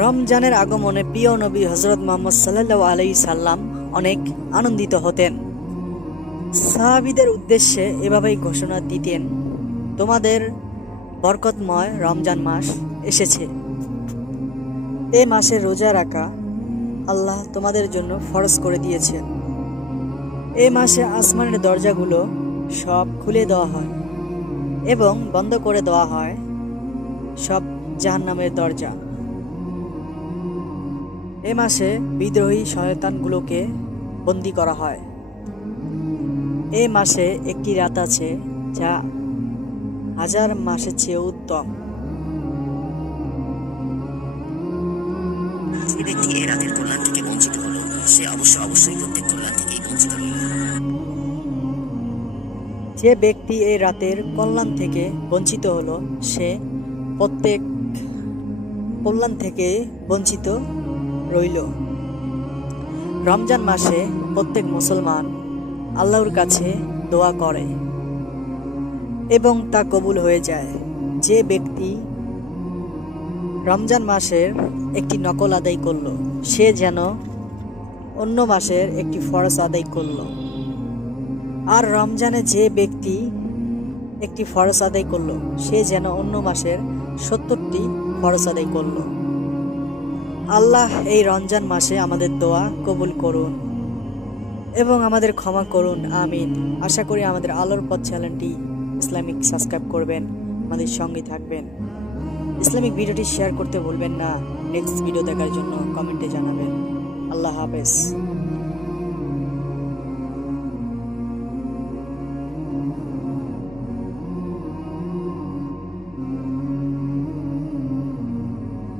রমজানের আগমনে প্রিয় নবী হযরত মুহাম্মদ সাল্লাল্লাহু আলাইহি সাল্লাম অনেক আনন্দিত হতেন। সাহাবীদের উদ্দেশ্যে এভাবেই ঘোষণা দিতেন, তোমাদের বরকতময় রমজান মাস এসেছে। এই মাসে রোজা রাখা আল্লাহ তোমাদের জন্য ফরজ করে দিয়েছেন। এই মাসে আসমানের দরজাগুলো সব খুলে দেওয়া হয় এবং বন্ধ করে দেওয়া হয় সব জাহান্নামের দরজা। এ মাসে বিদ্রোহী শয়তানগুলোকে বন্দী করা হয়। এই মাসে একটি রাত আছে যা 1000 মাসের চেয়ে উত্তম। যে ব্যক্তি এই রাতের কল্যাণ থেকে বঞ্চিত হলো, সে অবশ্যই প্রত্যেক কল্যাণ থেকেই বঞ্চিত হলো। যে ব্যক্তি এই রাতের কল্যাণ থেকে বঞ্চিত হলো, সে প্রত্যেক কল্যাণ থেকে বঞ্চিত রইল। রমজান মাসে প্রত্যেক মুসলমান আল্লাহর কাছে দোয়া করে এবং তা কবুল হয়ে যায়। যে ব্যক্তি রমজান মাসের একটি নকল আদায় করল, সে যেন অন্য মাসের একটি ফরজ আদায় করল। আর রমজানে যে ব্যক্তি একটি ফরজ আদায় করল, সে যেন অন্য মাসের 70টি ফরজ আদায় করল। আল্লাহ এই রমজান মাসে আমাদের দোয়া কবুল করুন এবং আমাদের ক্ষমা করুন, আমিন। আশা করি আমাদের আলোর পথ চ্যানেলটি ইসলামিক সাবস্ক্রাইব করবেন, আমাদের সঙ্গে থাকবেন। ইসলামিক ভিডিওটি শেয়ার করতে ভুলবেন না। নেক্সট ভিডিও দেখার জন্য কমেন্টে জানাবেন। আল্লাহ হাফেজ।